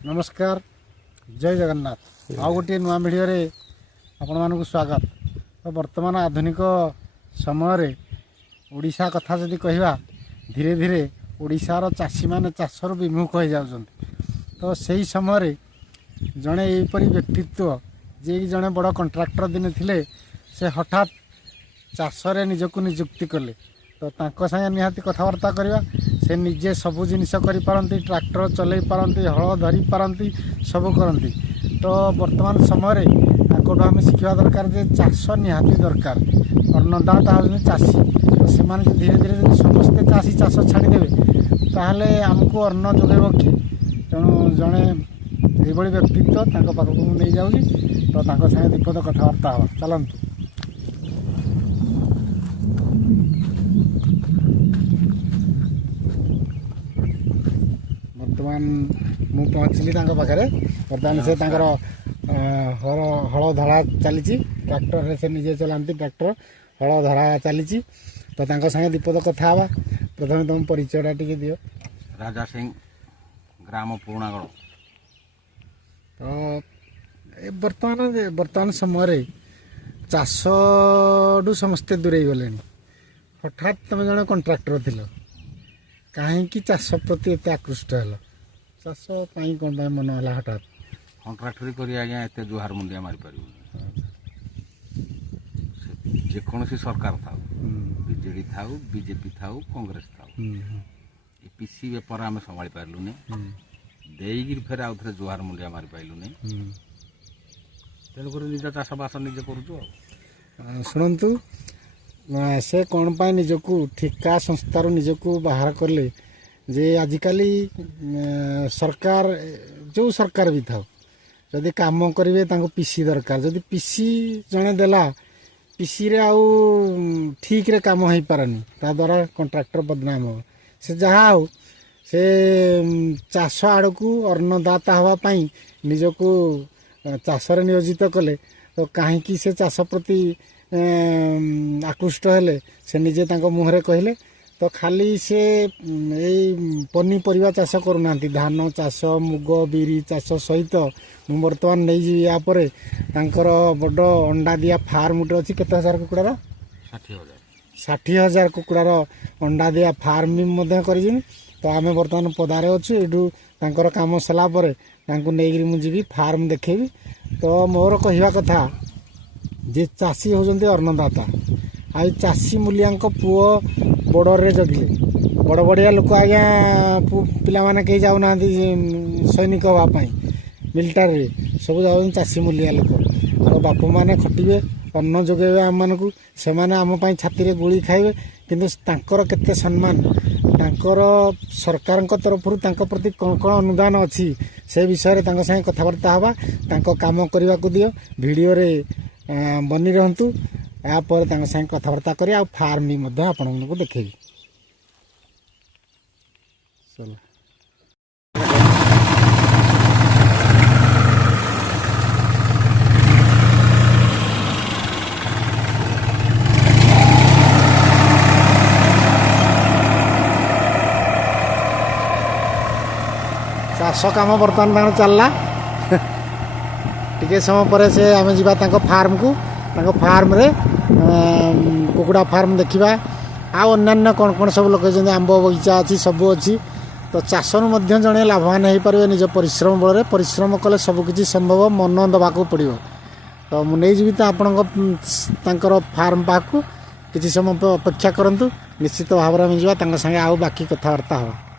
नमस्कार जय जगन्नाथ आउ गोटे नुआ भिडियो आपण मानक स्वागत। तो वर्तमान आधुनिक समय ओडिशा कथा जदि कहवा धीरे धीरे ओडिशार चाषी माने चाषर विमुख हो जाउछन्ति। तो सही समय जड़े यहीपरी व्यक्तित्व जे जड़े बड़ कंट्राक्टर दिने थिले से हठात चाषरे निजको नियुक्ति कले। तो तांको संगे निहाती कथबार्ता करवा से निजे सबू जिनिस करि पारंती, ट्रैक्टर चलै पारंती, हल धरी पारंती, सब करंती। तो वर्तमान समय तांकोठु आमे शिखिबा दरकार जे चाष निहाती दरकार। अन्नदाता होउछन चाषी। तो सेमाने धीरे धीरे समस्ते चाषी चाष छाड़ी देबे ताहले हमको अन्न जोगेबो कि। तेणु जड़े एभली व्यक्तित्व तांको पाखकु मु नै जाउछि। तो तांको संगे दीपद कथबार्ता हवा चलंतु। बर्तमान मु पहुँचली पाखे। बर्तमान से हल धड़ा चली ट्रैक्टर से निजे चलाती, ट्रैक्टर हल धड़ा चली। तो संगे दीपद कथा हवा। प्रथम तुम परिचयटा टिके दियो। राजा सिंह ग्राम पुरागढ़। तो वर्तमान समय चाष समस्ते दूरे गले। हठात तुम जड़े कंट्राक्टर थिल कहीं चाष प्रति एत आकृष्ट है? चाष कौन मन है हठात? कंट्राक्टरी करी आज्ञा एत जुहार मुंडिया मारी पार जेकोसी सरकार था, बीजेडी था, बीजेपी था, कांग्रेस था, पीसी बेपार आम संभाली पार्लुनि। देगी फेर आउ थे जुहार मुंडिया मारी पाइलुनि। तेणुक निज चाष बास निजे कर। शुणु से कौन पाई निजको ठिका संस्थार निजको बाहर कले जे आजिकल सरकार जो सरकार भी था जदि काम करेंगे पीसी दरकार। जदि पीसी जड़े देला पीसी रे आउ ठीक रे काम हो पारनी ता द्वारा कंट्राक्टर बदनाम हो। से जहाँ हो से चाष आड़ को अन्नदाता हवा पाई निजको चाष नियोजित कले। तो कहीं से चाष प्रति आकृष्ट हेले से निजे मुहरे कहले। तो खाली से पनीपरिया चाष करूना, धान चाष, मुग, बिरी चाष सहित मु बर्तमान नहीं जी यापर बड़ अंडा दिया फार्म गोटे अच्छी। केते हजार कुकुड़ार? 60,000 कुकुड़ार अंडा दिया फार्म भी कर। तो आम बर्तमान पदारे अच्छु। ये काम सलापर मुझे फार्म देखेबी। तो मोर कहवा कथा जे चाषी होउछन्ति अन्नदाता। आ चाषी मूलिया पुओ बॉर्डर जगिले बड़ बड़िया लोक आज्ञा पिला माने कहीं जाऊना सैनिक हाँपाई मिलिटारी सब जाऊँ चाषी मूलिया लोक। तो बापू मैंने खटिबे अन्न जोगेबे आम मानकु से आम छाती रे गोली खाइबे। किंतु तांकर केते सम्मान तांकर सरकार तरफ प्रति कौन कौन अनुदान अच्छी से विषय संगे कथबार्ता हवा। तांको काम करने को दियो वीडियो रे बनी रहतु। यापर संगे कथबार्ता करी आ फार्म भी आपण को देखेबी। चलो चाष काम बर्तमान चलला। टिके समय पर से आम जा फार्म को फार्म रे कुकुड़ा फार्म देखा। अन्य कौन कौन सब लोग आंब बगीचा अच्छी सब अच्छी। तो चाषर जड़े लाभवान हो पारे निज परिश्रम बल। परिश्रम कले सबकि संभव मन दबाक पड़ो। तो मुझे जी तो आपंकर फार्म पाक किसी समय अपेक्षा करूँ। निश्चित भाव में आम जा बाकी कथबार्ता हवा।